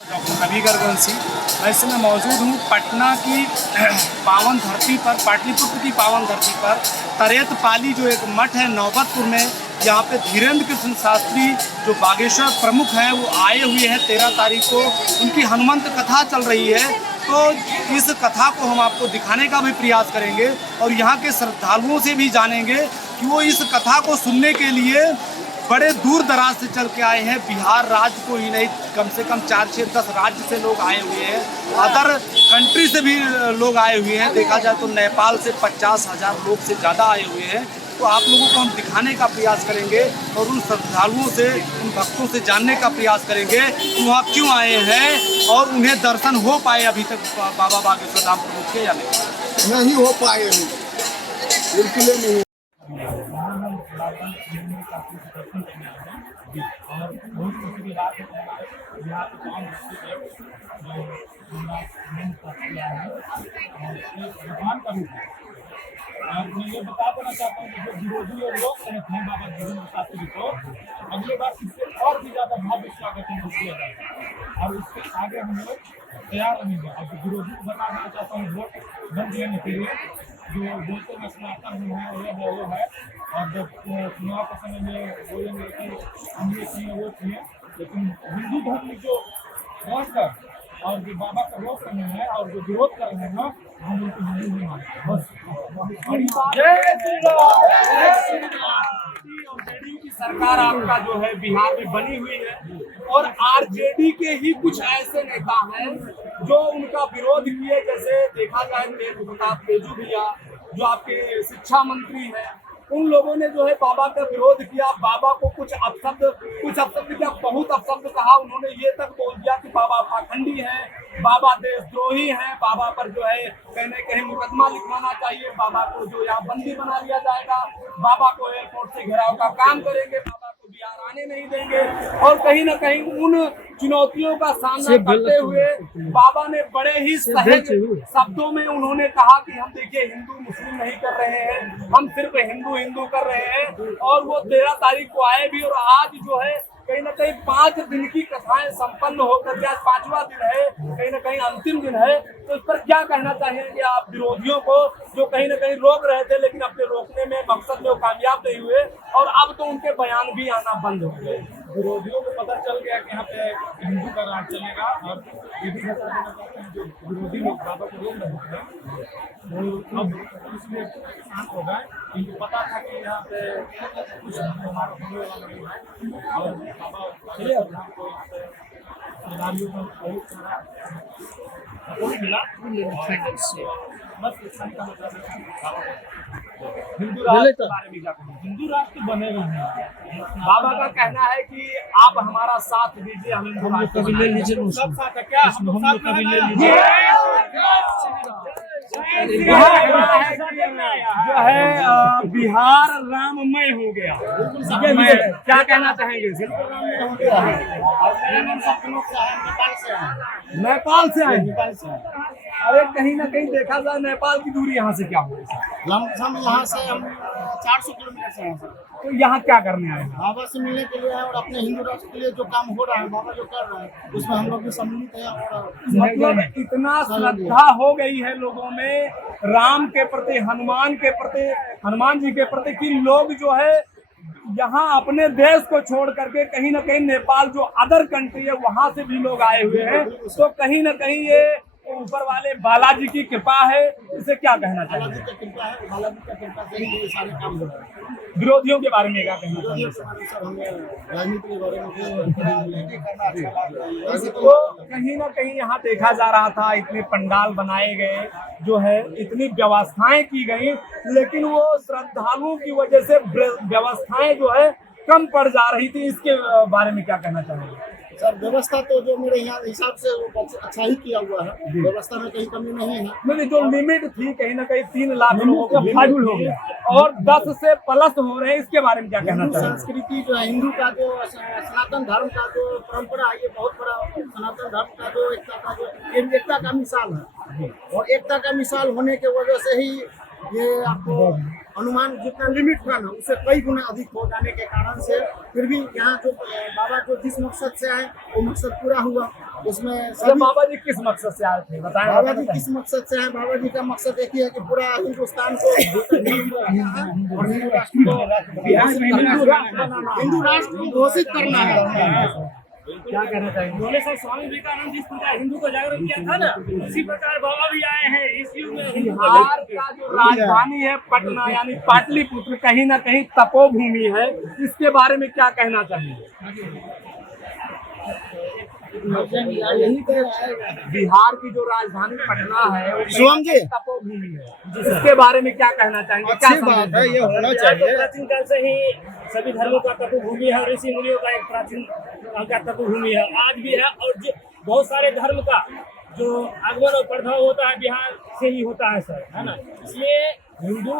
Doctor Ravi Gargvanshi. मैं इस समय मौजूद हूँ पटना की पावन धरती पर, पाटलिपुत्र की पावन धरती पर तरेतपाली जो एक मठ है नौबतपुर में। यहाँ पे धीरेन्द्र कृष्ण शास्त्री जो बागेश्वर प्रमुख हैं वो आए हुए हैं 13 तारीख को। उनकी हनुमंत कथा चल रही है, तो इस कथा को हम आपको दिखाने का भी प्रयास करेंगे और यहाँ के श्रद्धालुओं से भी जानेंगे कि वो इस कथा को सुनने के लिए बड़े दूर दराज से चल के आए हैं। बिहार राज्य को ही नहीं, कम से कम 4, 6, 10 राज्य से लोग आए हुए हैं। अदर कंट्री से भी लोग आए हुए हैं। देखा जाए तो नेपाल से 50,000 लोग से ज़्यादा आए हुए हैं। तो आप लोगों को हम दिखाने का प्रयास करेंगे और उन श्रद्धालुओं से, उन भक्तों से जानने का प्रयास करेंगे कि वहाँ क्यों आए हैं और उन्हें दर्शन हो पाए अभी तक बाबा बागेश्वर धाम प्रमुख के या नहीं हो पाए हैं, बिल्कुल नहीं। और बहुत खुशी की बात है कि हमारे बिहार के तमाम डिस्ट्रिक्ट है जो किया है और एक भगवान का रूप है। और मैं ये बता देना चाहता हूँ कि जो विरोधी लोग रोक रहे थे बाबा धीरेन्द्र शास्त्री को, अगले बार इससे और भी ज़्यादा भव्य स्वागत हमको किया जाएगा और इसके आगे हम लोग तैयार रहेंगे। और जो विरोधी को बता देना चाहता हूँ वोट बंद लेने के लिए जो बोलते हैं सनातन है वो है। और जब चुनाव के समय में बोलेंगे कि हम ये किए वो किए, लेकिन हिंदू धर्म जो कर और जो बाबा का रोक रहे हैं और जो विरोध कर रहे हैं हम उनको हिंदू नहीं मानते। बस जेडीयू की सरकार आपका जो है बिहार में बनी हुई है और आरजेडी के ही कुछ ऐसे नेता हैं जो उनका विरोध किए। जैसे देखा जाए तेज प्रताप तेजू भैया जो आपके शिक्षा मंत्री हैं, उन लोगों ने जो है बाबा का विरोध किया। बाबा को कुछ अपशब्द क्या बहुत अपशब्द कहा। उन्होंने ये तक बोल दिया कि बाबा पाखंडी हैं, बाबा देशद्रोही हैं, बाबा पर जो है कहीं न कहीं मुकदमा लिखवाना चाहिए, बाबा को जो यहाँ बंदी बना लिया जाएगा, बाबा को एयरपोर्ट से घेराव का काम करेंगे, बाबा को बिहार आने नहीं देंगे। और कहीं न कहीं उन चुनौतियों का सामना करते हुए बाबा ने बड़े ही सहज शब्दों में उन्होंने कहा कि हम देखिए हिंदू मुस्लिम नहीं कर रहे हैं, हम सिर्फ हिंदू कर रहे हैं। और वो 13 तारीख को आए भी और आज जो है कहीं न कहीं 5 दिन की कथाएं संपन्न होकर के आज 5वां दिन है, कहीं न कहीं अंतिम दिन है। तो इस पर क्या कहना चाहेंगे आप विरोधियों को जो कहीं न कहीं रोक रहे थे लेकिन अपने रोकने में मकसद में वो कामयाब नहीं हुए और अब तो उनके बयान भी आना बंद हो गए। विरोधियों को पता चल गया कि यहाँ पे हिंदू का राज चलेगा और ये भी बता देना चाहते हैं जो विरोधी लोग बाबा को रोक रहे थे वो अब इसलिए शांत हो गए। इनको पता था कि यहाँ पे कुछ हमारा होने वाला नहीं है और बाबा को यहाँ पे खिलाड़ियों को बहुत सारा सपोर्ट मिला। बस हिंदू राष्ट्र के बारे में क्या कहें? हिंदू राष्ट्र बनेगा नहीं। बाबा का कहना है कि आप हमारा साथ दीजिए, हम लोग कभी ले लीजिए, सब साथ है क्या? हम लोग कभी ले लीजिए। जो है बिहार राममय हो गया। क्या कहना चाहेंगे? नेपाल से आए। अरे कहीं ना कहीं देखा जाए नेपाल की दूरी यहाँ से क्या हो? हम यहाँ से हम 400 किलोमीटर से हैं। तो यहाँ क्या करने आए? बाबा से मिलने के लिए और अपने हिंदू राष्ट्र के लिए जो काम हो रहा है, बाबा जो कर रहे हैं उसमें हम लोग भी सम्मिलित हैं। और मतलब इतना श्रद्धा हो गई है लोगों में राम के प्रति, हनुमान के प्रति, हनुमान जी के प्रति कि लोग जो है यहाँ अपने देश को छोड़ करके कहीं ना कहीं नेपाल जो अदर कंट्री है वहां से भी लोग आए हुए हैं। तो कहीं ना कहीं ये ऊपर वाले बालाजी की कृपा है। इसे क्या कहना चाहिए? बालाजी की कृपा है, बालाजी की कृपा से ही ये सारे काम हो रहे हैं। विरोधियों के बारे में क्या कहना चाहिए? राजनीति के बारे में तो कहीं ना कहीं यहाँ देखा जा रहा था इतने पंडाल बनाए गए, जो है इतनी व्यवस्थाएं की गई, लेकिन वो श्रद्धालुओं की वजह से व्यवस्थाएं जो है कम पड़ जा रही थी। इसके बारे में क्या कहना चाहेंगे? सर व्यवस्था तो जो मेरे यहाँ हिसाब से वो अच्छा ही किया हुआ है, व्यवस्था में कहीं कमी नहीं है। नहीं, जो लिमिट थी कहीं ना कहीं 3 लाख लोगों का फाजुल हो गया और 10 से प्लस हो रहे हैं। इसके बारे में क्या कहना चाहिए? संस्कृति जो है हिंदू का जो सनातन धर्म का जो परंपरा है, ये बहुत बड़ा सनातन धर्म का जो एकता का मिसाल है और एकता का मिसाल होने के वजह से ही ये आपको अनुमान जितना लिमिट था ना उससे कई गुना अधिक हो जाने के कारण से फिर भी यहाँ जो बाबा जो जिस मकसद से आए वो मकसद पूरा हुआ। उसमें ये सभी बाबा जी किस मकसद से आए थे बताएं। बाबा जी किस मकसद से है? बाबा जी का मकसद एक ही है कि पूरा हिंदुस्तान को और हिंदू राष्ट्र को हिंदू राष्ट्र को घोषित करना है। क्या कहना चाहेंगे? बोले सर स्वामी विवेकानंद जिस प्रकार हिंदू को जागरूक किया था ना, उसी प्रकार बाबा भी आए हैं इस युग में हिंदू को बिहार का जो राजधानी है पटना यानी पाटलिपुत्र कहीं ना कहीं तपोभूमि है, इसके बारे में क्या कहना चाहेंगे? यही तो है। बिहार की जो राजधानी पटना है वो शिवम जी। तपोभूमि है, इसके बारे में क्या कहना चाहेंगे? क्या अच्छी बात है, ये होना तो चाहिए। प्राचीन काल से ही सभी धर्मों का तपोभूमि है और ऋषि मुनियों का एक प्राचीन काल का तपोभूमि है, आज भी है। और जो बहुत सारे धर्म का जो आगमन और प्रभाव होता है बिहार से ही होता है सर, है ना। इसलिए हिंदू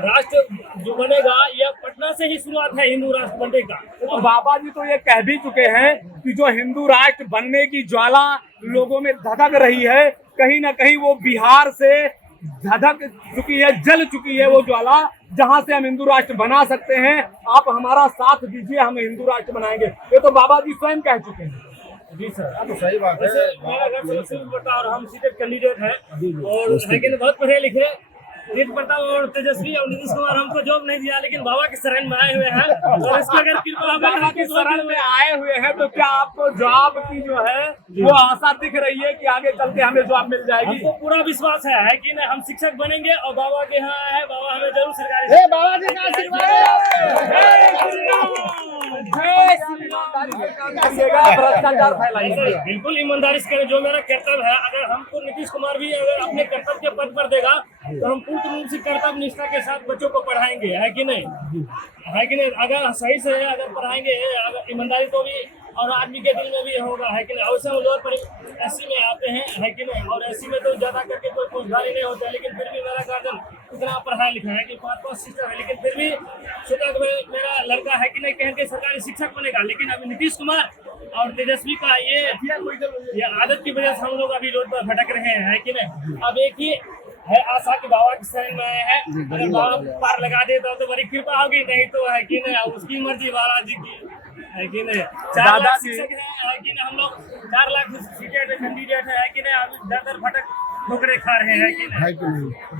राष्ट्र जो बनेगा यह पटना से ही शुरुआत है हिंदू राष्ट्र बनने का। तो बाबा जी तो ये कह भी चुके हैं कि जो हिंदू राष्ट्र बनने की ज्वाला लोगों में धधक रही है, कहीं ना कहीं वो बिहार से धधक चुकी है, जल चुकी है वो ज्वाला, जहां से हम हिंदू राष्ट्र बना सकते हैं। आप हमारा साथ दीजिए, हम हिंदू राष्ट्र बनाएंगे। ये तो बाबा जी स्वयं कह चुके हैं। जी सर, तो सही बात है। वैसे मेरा घर समस्तीपुर पड़ता और हम सीटेड कैंडिडेट हैं और है कि बहुत पढ़े लिखे। तेज प्रताप और तेजस्वी और नीतीश कुमार हमको जॉब नहीं दिया, लेकिन बाबा के शरण में आए हुए हैं और इसकी अगर कृपा होगा बाबा के शरण में आए हुए हैं तो क्या आपको जॉब की जो है वो आशा दिख रही है कि आगे चल के हमें जॉब मिल जाएगी? हमको पूरा विश्वास है कि नहीं, हम शिक्षक बनेंगे और बाबा के यहाँ है, बाबा हमें जरूर सरकारी बाबा जी का भ्रष्टाचार फैलाइए। बिल्कुल ईमानदारी से करें, जो मेरा कर्तव्य है। अगर हमको नीतीश कुमार भी अगर अपने कर्तव्य के पद पर देगा तो हम पूर्ण रूप से कर्तव्य निष्ठा के साथ बच्चों को पढ़ाएंगे, है कि नहीं? है कि नहीं? अगर सही से अगर पढ़ाएंगे, अगर ईमानदारी तो भी और आदमी के दिल में भी होगा, है कि नहीं? अवश्य हम लोग एससी में आते हैं, है कि नहीं? और एससी में तो ज्यादा करके कोई रोजगारी नहीं होता है, लेकिन फिर भी मेरा गार्जियन इतना पढ़ा लिखा है कि 5 सिस्टर है, लेकिन फिर भी सोचा कि मेरा लड़का है कि नहीं कहीं के सरकारी शिक्षक बनेगा। लेकिन अभी नीतीश कुमार और तेजस्वी का ये आदत की वजह से हम लोग अभी रोड पर भटक रहे हैं, है कि नहीं? अब एक ही है आशा की बाबा के शरण में आए हैं, अगर बाबा पार लगा देता तो बड़ी कृपा होगी, नहीं तो है कि नहीं उसकी मर्जी बाबा जी की, है कि नहीं? 4 लाख शिक्षक है कि नहीं? हम लोग 4 लाख सीटेड कैंडिडेट है कि नहीं? अभी दर भटक ठोकरे खा रहे हैं कि नहीं?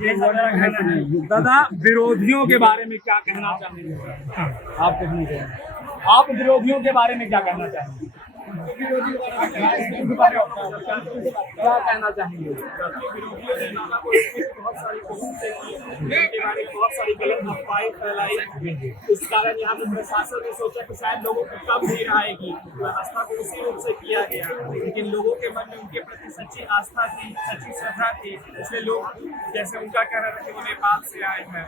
ये सब मेरा कहना है। दादा, विरोधियों के बारे में क्या कहना चाहेंगे? आप कहना चाहेंगे, आप विरोधियों के बारे में क्या कहना चाहेंगे? क्या कहना चाहेंगे? बहुत सारी गलत अफवाहें फैलाई, इस कारण यहाँ पे प्रशासन ने सोचा कि शायद लोगों को कम भीड़ आएगी, व्यवस्था को उसी रूप से किया गया, लेकिन लोगों के मन में उनके प्रति सच्ची आस्था थी, सच्ची श्रद्धा थी। इसलिए लोग, जैसे उनका कहना था कि वो नेपाल से आए हैं,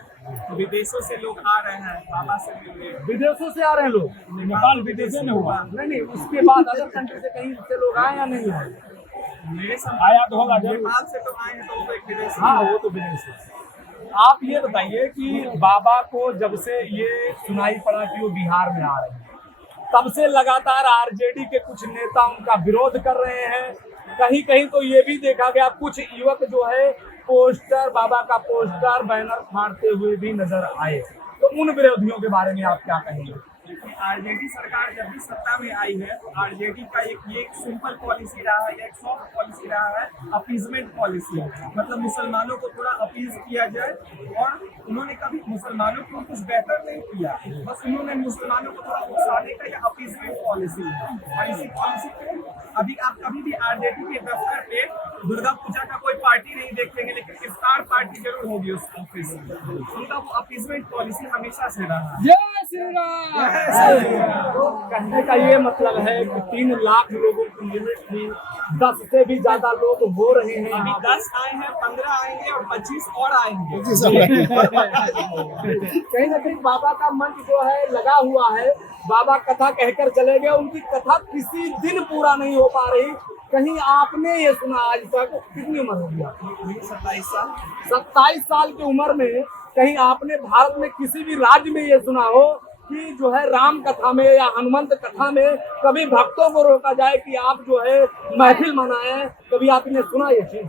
विदेशों से लोग आ रहे हैं बाबा से मिलने। विदेशों से आ रहे हैं लोग? नेपाल विदेशों में हुआ नहीं, उसके बाद अदर कंट्री से कहीं से लोग आए या नहीं आए? मेरे आया तो होगा जरूर। नेपाल से तो आए हैं, तो वो एक विदेशी हाँ, वो तो विदेश से। आप ये बताइए कि बाबा को जब से ये सुनाई पड़ा कि वो बिहार में आ रहे हैं, तब से लगातार आरजेडी के कुछ नेता उनका विरोध कर रहे हैं। कहीं कहीं तो ये भी देखा गया कुछ युवक जो है पोस्टर, बाबा का पोस्टर, बैनर फाड़ते हुए भी नजर आए। तो उन विरोधियों के बारे में आप क्या कहेंगे? आरजेडी सरकार जब भी सत्ता में आई है तो आरजेडी का एक सिंपल पॉलिसी रहा है, एक सॉफ्ट पॉलिसी रहा है, अपीजमेंट पॉलिसी। मतलब मुसलमानों को थोड़ा अपीज किया जाए, और उन्होंने कभी मुसलमानों को कुछ बेहतर नहीं किया, बस उन्होंने मुसलमानों को थोड़ा उकसाने का यह अपीजमेंट पॉलिसी है। और इसी पॉलिसी पे अभी आप कभी भी आरजेडी के दफ्तर पे दुर्गा पूजा का कोई पार्टी नहीं देखेंगे, लेकिन इफ्तार पार्टी जरूर होगी उस ऑफिस में। उनका वो अपीजमेंट पॉलिसी हमेशा से रहा है। जय श्री राम। तो कहने का ये मतलब है कि 3 लाख लोगों की लिमिट थी, 10 से भी ज्यादा लोग हो रहे हैं। अभी 10 आए हैं, 15 आएंगे और 25 और आएंगे। कहीं ना कहीं बाबा का मन जो है लगा हुआ है, बाबा कथा कहकर चले गए, उनकी कथा किसी दिन पूरा नहीं हो पा रही। कहीं आपने ये सुना आज तक, कितनी उम्र हो गई? 27 साल। 27 साल की उम्र में कहीं आपने भारत में किसी भी राज्य में ये सुना हो कि जो है राम कथा में या हनुमंत कथा में कभी भक्तों को रोका जाए कि आप जो है महफिल मनाएं? कभी आपने सुना ये चीज?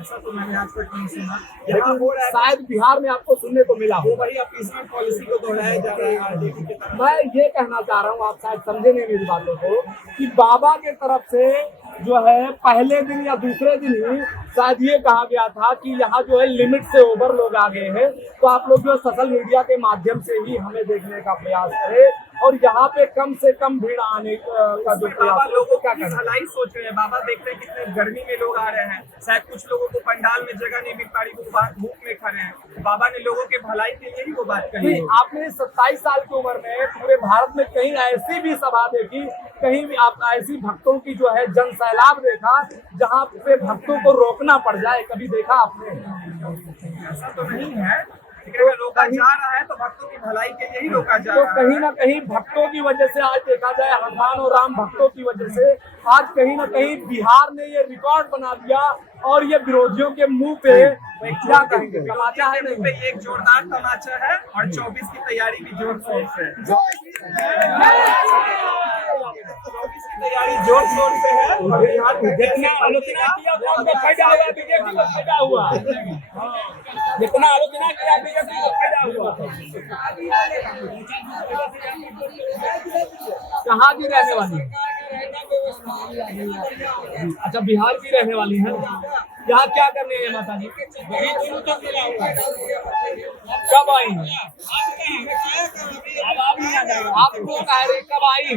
ऐसा तो मैंने आज तक नहीं सुना। यहाँ हो रहा है शायद बिहार में आपको सुनने को मिला वो हो। वही अपीसमेंट पॉलिसी को दोहराया जा रहा है आरजेडी के तरफ। मैं ये कहना चाह रहा हूँ, आप शायद समझे नहीं मेरी बातों को, कि बाबा के तरफ से जो है पहले दिन या दूसरे दिन ही शायद ये कहा गया था कि यहाँ जो है लिमिट से ओवर लोग आ गए हैं, तो आप लोग जो सोशल मीडिया के माध्यम से ही हमें देखने का प्रयास करें और यहाँ पे कम से कम भीड़ आने का जो बाबा प्रयास लोगों क्या की करना। भलाई सोच रहे हैं। बाबा देखते हैं कितने गर्मी में लोग आ रहे हैं, शायद कुछ लोगों को पंडाल में जगह नहीं मिल पा रही, वो धूप में खड़े हैं। बाबा ने लोगों के भलाई के लिए ही वो बात कही है। आपने 27 साल की उम्र में पूरे भारत में कहीं ऐसी भी सभा देखी, कहीं भी आप ऐसी भक्तों की जो है जन सैलाब देखा जहाँ पे भक्तों को रोकना पड़ जाए, कभी देखा आपने? ऐसा तो नहीं है, लेकिन अगर रोका जा रहा है तो भक्तों की भलाई के लिए ही रोका जा तो रहा है। कहीं ना कहीं भक्तों की वजह से आज देखा जाए, हनुमान और राम भक्तों की वजह से आज कहीं ना कहीं बिहार ने ये रिकॉर्ड बना दिया और ये विरोधियों के मुंह पे क्या कहेंगे, तमाचा है नहीं? पे एक जोरदार तमाचा है और 24 की तैयारी भी जोर शोर से है। 24 की तैयारी जोर शोर से है और बिहार में जितना आलोचना किया उतना उनको फायदा हुआ, बीजेपी को फायदा हुआ। जितना आलोचना किया बीजेपी को फायदा हुआ। कहाँ की रहने वाली है? अच्छा, बिहार की रहने वाली है। यहाँ क्या करने है माता जी? कब आई है? आपको कह रहे कब आई है?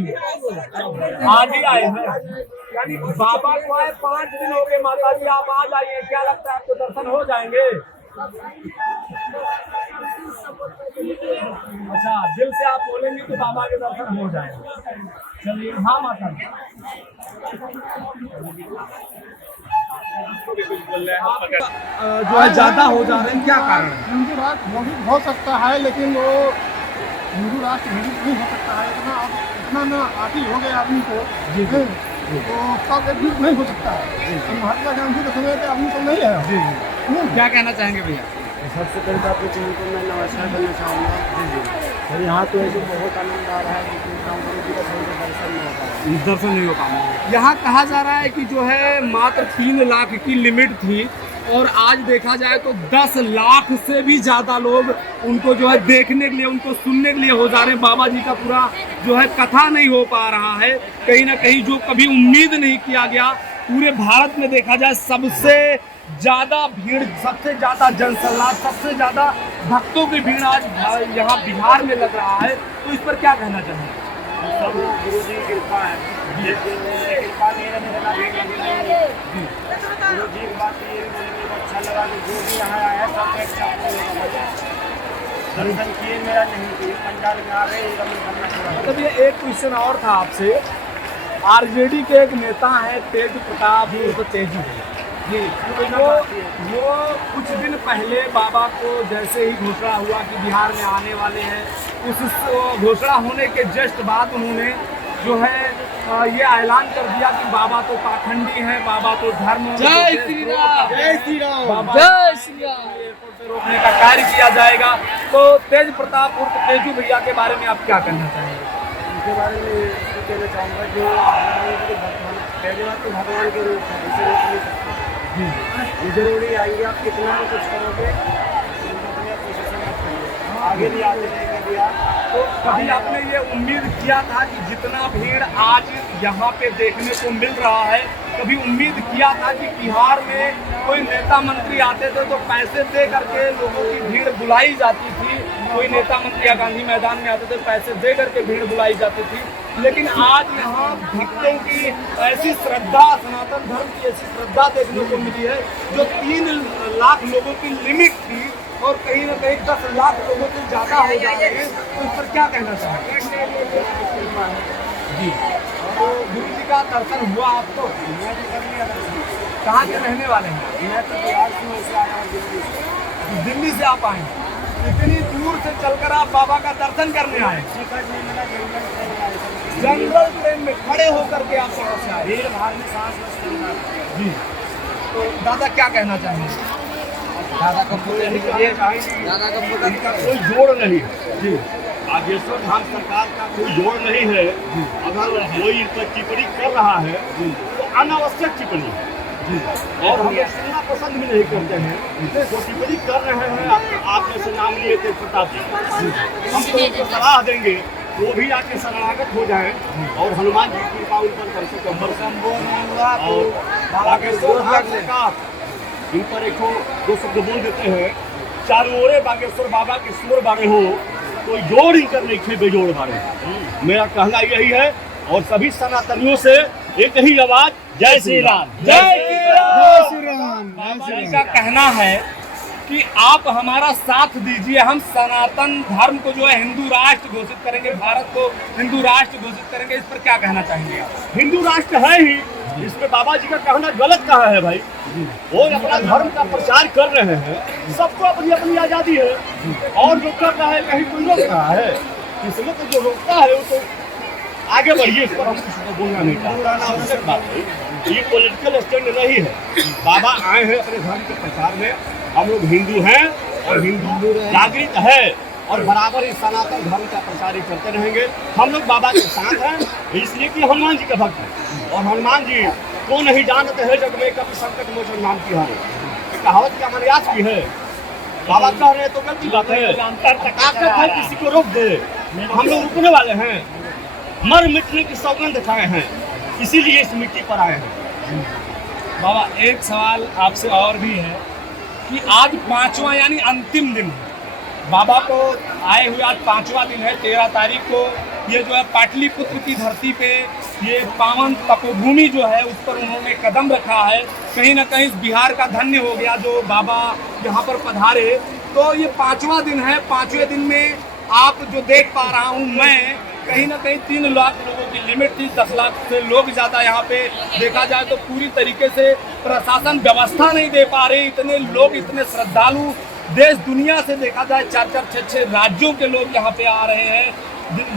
आज ही आए हैं, यानी बाबा को आए 5 दिन हो गए। माता जी आप आज आइए, क्या लगता है आपको दर्शन हो जाएंगे? अच्छा, दिल से आप बोलेंगे तो बाबा के दर्शन हो जाएंगे। चलिए, हाँ माता जी जो है ज्यादा हो जा रहे हैं, क्या कारण है? हिंदू राष्ट्र घोषित हो सकता है, लेकिन वो हिंदू राष्ट्र घोषित नहीं हो सकता है। इतना ना आती हो गया आदमी को, तो सब एकजुट नहीं हो सकता है। महात्मा गांधी के समय के आदमी तो नहीं है। क्या कहना चाहेंगे भैया? सबसे पहले तो आपके चैनल को मैं नमस्कार करना चाहूँगा। और यहाँ तो ऐसे बहुत आनंद आ रहा है कि रामगढ़ जी का दर्शन नहीं होता है। दर्शन नहीं हो पा रहा है। यहाँ कहा जा रहा है कि जो है मात्र 3 लाख की लिमिट थी और आज देखा जाए तो 10 लाख से भी ज़्यादा लोग उनको जो है देखने के लिए, उनको सुनने के लिए हो जा रहे हैं। बाबा जी का पूरा जो है कथा नहीं हो पा रहा है। कहीं ना कहीं जो कभी उम्मीद नहीं किया गया, पूरे भारत में देखा जाए सबसे ज़्यादा भीड़, सबसे ज़्यादा जनसैलाब, सबसे ज़्यादा भक्तों की भीड़ आज यहाँ बिहार में लग रहा है। तो इस पर क्या कहना चाहेंगे? सब गुरु जी की कृपा है। कृपा नहीं रहने देना भीड़ लगी नहीं है। गुरु जी की बात ये बोलेंगे तो अच्छा लगा कि जो भी यहाँ आया है सब अच्छा दर्शन किए, मेरा नहीं किए, पंडाल में आ गए, एकदम करना छोड़ा। मतलब ये एक क्वेश्चन और था आपसे। आरजेडी के एक नेता है तेज प्रताप उर्फ तेजू जी, वो कुछ दिन पहले बाबा को जैसे ही घोषणा हुआ कि बिहार में आने वाले हैं, उस घोषणा होने के जस्ट बाद उन्होंने जो है ये ऐलान कर दिया कि बाबा तो पाखंडी हैं, बाबा तो धर्म, जय श्री राम, जय श्री राम, जय श्री राम, एयरपोर्ट से रोकने का कार्य किया जाएगा। तो तेज प्रताप उर्फ तेजू भैया के बारे में आप क्या कहना चाहेंगे? उनके बारे में ये कहना चाहूँगा जो पहली बात तो भगवान के रूप है, इसे रोक नहीं सकते। ये जरूरी आएंगे, आप कितना भी कुछ करोगे कोशिश मत करिए, आगे भी आते रहेंगे बिहार। तो कभी आपने ये उम्मीद किया था कि जितना भीड़ आज यहाँ पे देखने को मिल रहा है, कभी उम्मीद किया था कि बिहार में कोई नेता मंत्री आते थे तो पैसे दे करके लोगों की भीड़ बुलाई जाती थी? कोई नेता मंत्री या गांधी मैदान में आते थे, पैसे दे करके भीड़ बुलाई जाती थी, लेकिन आज यहाँ भक्तों की ऐसी श्रद्धा, सनातन धर्म की ऐसी श्रद्धा देखने को मिली है जो 3 लाख लोगों की लिमिट थी और कहीं ना कहीं 10 लाख लोगों से ज़्यादा हो जा रहे हैं। तो इस पर क्या कहना चाहेंगे? जी, तो गुरु जी का दर्शन हुआ आपको? कहाँ के रहने वाले हैं? मैं तो बिहार से आया हूँ, दिल्ली से। दिल्ली से आप आए हैं? इतनी दूर से चलकर आप बाबा का दर्शन करने आए? टिकट नहीं मिला, जनरल ट्रेन में खड़े होकर के आप वहाँ से आए? भीड़ भाड़ में सांस बस जी, तो दादा क्या कहना चाहेंगे? दादा का कोई जोड़ नहीं है जी। बागेश्वर धाम सरकार का कोई जोड़ नहीं है। अगर कोई इस पर टिप्पणी कर रहा है तो अनावश्यक टिप्पणी है। और हम लोग सुनना पसंद भी नहीं करते हैं। जो टिप्पणी कर रहे हैं, आपने से नाम लिए थे प्रताप जी, हम तो उनको सलाह देंगे वो भी आके शरणागत हो जाए और हनुमान जी की कृपा उन पर कम से कम बरसे। और बागेश्वर धाम सरकार इन पर एक दो शब्द बोल देते हैं, चारों ओरे बागेश्वर बाबा के स्वर बारे हो, कोई जोड़ ही कर नहीं खे बेजोड़ बारे। मेरा कहना यही है और सभी सनातनियों से एक ही आवाज, जय श्री राम, जय श्री राम। बाबा जी का कहना है कि आप हमारा साथ दीजिए, हम सनातन धर्म को जो है हिंदू राष्ट्र घोषित करेंगे, भारत को हिंदू राष्ट्र घोषित करेंगे। इस पर क्या कहना चाहेंगे आप? हिंदू राष्ट्र है ही, इसमें बाबा जी का कहना गलत कहा है भाई। वो अपना धर्म का प्रचार कर रहे हैं, सबको अपनी अपनी आजादी है, और जो कर रहा है कहीं कोई रोक रहा है, इसमें तो जो रोकता है वो तो आगे बढ़िए, इस पर हम किसी को बोलना नहीं चाहते। बात है, ये पॉलिटिकल स्टैंड नहीं है। बाबा आए हैं अपने धर्म के प्रचार में, हम लोग हिंदू हैं और हिंदू जागृत है और बराबर इस सनातन धर्म का प्रचार ही करते रहेंगे। हम लोग बाबा के साथ हैं, इसलिए कि हनुमान जी के भक्त हैं और हनुमान जी को नहीं जानते हैं जग में कभी संकट मोचन नाम की हारे। कहावत का मर्यादा भी है, बाबा कह रहे हैं तो गलती बात है। ताकत है किसी को रोक दे, हम लोग रुकने वाले हैं, मर मिटने की सौगंध खाए हैं, इसीलिए इस मिट्टी पर आए हैं। बाबा एक सवाल आपसे और भी है कि आज 5वां यानी अंतिम दिन है, बाबा को आए हुए आज 5वां दिन है। 13 तारीख को ये जो है पाटलिपुत्र की धरती पे ये पावन तपोभूमि जो है उस पर उन्होंने कदम रखा है। कहीं ना कहीं बिहार का धन्य हो गया जो बाबा यहाँ पर पधारे। तो ये 5वां दिन है, 5वें दिन में आप जो देख पा रहा हूँ मैं, कहीं ना कहीं 3 लाख लोगों की लिमिट थी, 10 लाख से लोग ज़्यादा यहाँ पे देखा जाए तो पूरी तरीके से प्रशासन व्यवस्था नहीं दे पा रही। इतने लोग, इतने श्रद्धालु देश दुनिया से देखा जाए 4-4, 6-6 राज्यों के लोग यहाँ पे आ रहे हैं।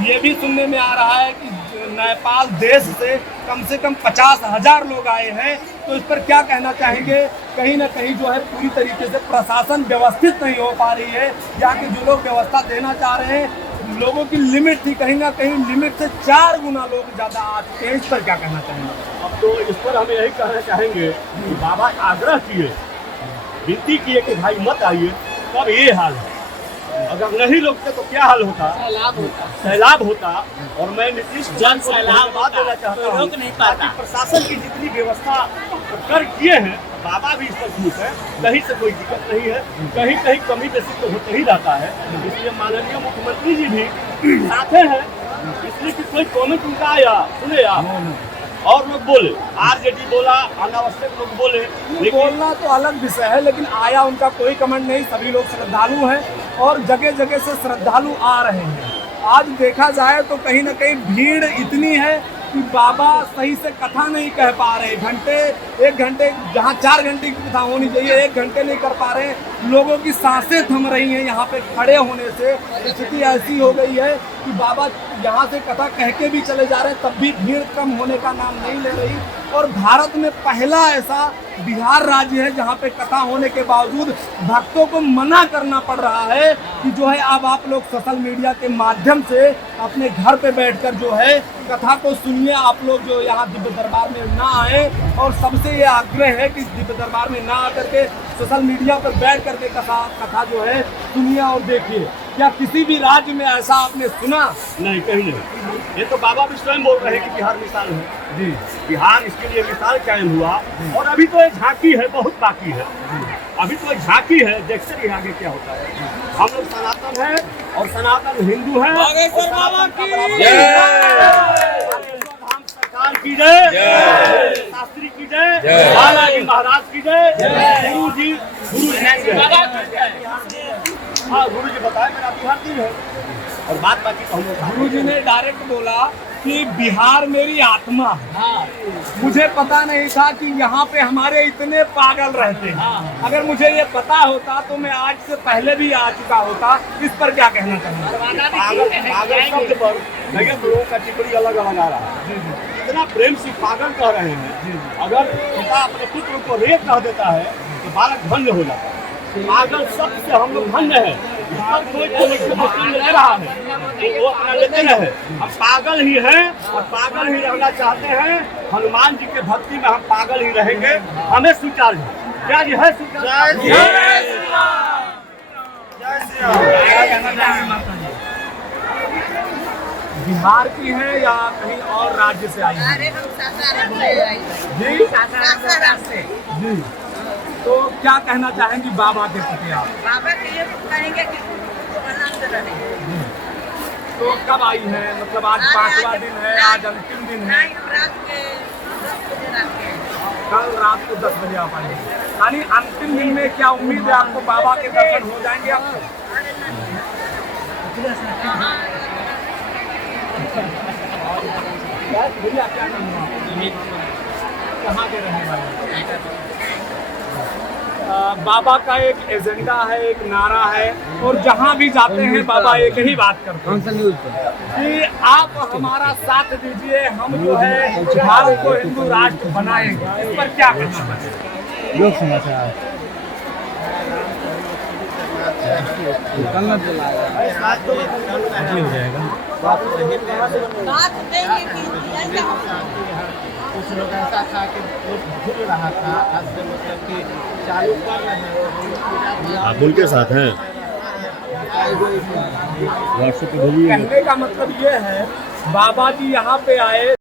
ये भी सुनने में आ रहा है कि नेपाल देश से कम 50,000 लोग आए हैं। तो इस पर क्या कहना चाहेंगे? कहीं ना कहीं जो है पूरी तरीके से प्रशासन व्यवस्थित नहीं हो पा रही है। यहाँ के जो लोग व्यवस्था देना चाह रहे हैं, लोगों की लिमिट थी, कहीं ना कहीं लिमिट से 4 गुना लोग ज़्यादा आ चुके हैं। इस पर क्या कहना चाहेंगे? अब तो इस पर हम यही कहना चाहेंगे कि बाबा आग्रह किए, विनती किए कि भाई मत आइए, तब ये हाल है। अगर नहीं रोकते तो क्या हाल होता? सैलाब होता। और मैं नीतीश जन सैलाब बात देना चाहता हूँ, रोक नहीं पाता। प्रशासन की जितनी व्यवस्था कर किए हैं, बाबा भी इस पर खुश है, कहीं से कोई दिक्कत नहीं है। कहीं कहीं कमी बेसी तो होते ही रहता है, इसलिए माननीय मुख्यमंत्री जी भी साथे हैं। इसलिए कि कोई कमेंट उनका आया सुने आप और लोग बोले, आरजेडी बोला, अनावश्यक लोग बोले, लेकिन बोलना तो अलग विषय है, लेकिन आया उनका कोई कमेंट नहीं। सभी लोग श्रद्धालु हैं और जगह जगह से श्रद्धालु आ रहे हैं। आज देखा जाए तो कहीं ना कहीं भीड़ इतनी है कि बाबा सही से कथा नहीं कह पा रहे। 1 घंटे जहाँ 4 घंटे की कथा होनी चाहिए 1 घंटे नहीं कर पा रहे। लोगों की सांसें थम रही हैं यहाँ पे खड़े होने से। स्थिति ऐसी हो गई है कि बाबा यहाँ से कथा कह के भी चले जा रहे हैं, तब भी भीड़ कम होने का नाम नहीं ले रही। और भारत में पहला ऐसा बिहार राज्य है जहाँ पे कथा होने के बावजूद भक्तों को मना करना पड़ रहा है कि जो है अब आप लोग सोशल मीडिया के माध्यम से अपने घर पे बैठकर जो है कथा को सुनिए। आप लोग जो यहाँ दिव्य दरबार में ना आए, और सबसे ये आग्रह है कि दिव्य दरबार में ना आकर के सोशल मीडिया पर बैठ करके कथा जो है सुनिए और देखिए। क्या किसी भी राज्य में ऐसा आपने सुना? नहीं, कहीं नहीं। ये तो बाबा भी स्वयं बोल रहे हैं कि बिहार मिसाल है जी। बिहार इसके लिए मिसाल कायम हुआ और अभी तो एक झांकी है, बहुत बाकी है। अभी तो एक झांकी है, देखते रहिए आगे क्या होता है। हम लोग सनातन हैं और सनातन हिंदू हैं। धाम सरकार की जय, शास्त्री की जय, बालाजी महाराज की जय, गुरु जी हाँ गुरु जी बताए मेरा बिहार नहीं है। और बात बाकी कहूँगा, गुरु जी ने डायरेक्ट बोला कि बिहार मेरी आत्मा है। मुझे पता नहीं था कि यहाँ पे हमारे इतने पागल रहते हैं। अगर मुझे ये पता होता तो मैं आज से पहले भी आ चुका होता। इस पर क्या कहना चाहूँगा? पागल शब्द पर भैया लोगों का टिप्पणी अलग अलग आ रहा है। इतना प्रेम से पागल कह रहे हैं। अगर पिता अपने पुत्र को रेत कह देता है तो बालक धन्य हो जाता है। पागल शब्द से हम लोग धन्य है। इस पर कोई ले रहा है तो वो अपना लेते रहे। हम पागल ही हैं और पागल ही रहना चाहते हैं। हनुमान जी के भक्ति में हम पागल ही रहेंगे, हमें स्वीकार है। क्या जी है स्वीकार? बिहार की है या कहीं और राज्य से आई है? अरे हम सासाराम से आए हैं। जी सासाराम से। जी। तो क्या कहना चाहेंगी बाबा के प्रति आप? बाबा के ये कहेंगे कि आनंद रहे। तो कब आई है, मतलब आज 5वां दिन है, आज अंतिम दिन है? नहीं, हम रात के 10 बजे रात के आए। कल रात को 10 बजे आप आएंगे, यानी अंतिम दिन में क्या उम्मीद है आपको बाबा के दर्शन हो जाएंगे आपको? भैया क्या नाम है आपका? कहाँ के रहने वाले? बाबा का एक एजेंडा है, एक नारा है, और जहाँ भी जाते हैं बाबा एक ही बात करते हैं कि आप हमारा साथ दीजिए, हम जो है भारत को हिंदू राष्ट्र बनाएंगे। इस पर क्या कहना चाहिए? लोक समाचार हो जाएगा। बात नहीं है कि ऐसा होता कुछ लोग ऐसा था कि लोग भूल रहा था, आज से मतलब कि चालू कर रहे हैं। आप उनके साथ हैं, व्हाट्सएप पे भेजिए। कहने का मतलब ये है बाबा जी यहाँ पे आए,